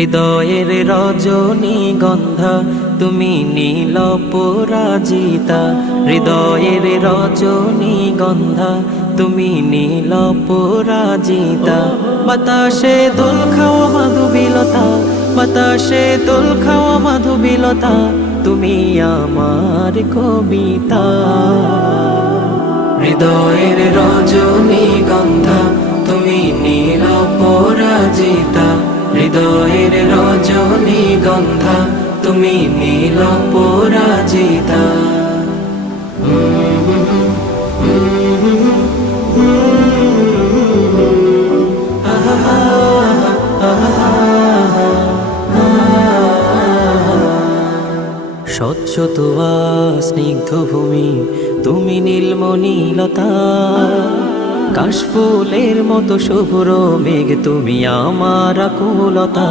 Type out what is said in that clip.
হৃদয়ের রজনীগন্ধা তুমি নীল পরাজিতা, হৃদয়ের রজনীগন্ধা তুমি নীল পরাজিতা। বাতাসে দোল খাওয়া মাধুবিলতা, বাতাসে দোল খাওয়া মাধুবিলতা, তুমি আমার কবিতা। হৃদয়ের রজনীগন্ধা তুমি নীল পরাজিতা, হৃদয়ের রজনীগন্ধা তুমি নীল পরাজিতা। স্বচ্ছ তোয়া স্নিগ্ধ ভূমি তুমি নীলমণিলতা, কাশফুলের মতো শুভ্র মেঘ তুমি আমার আকুলতা।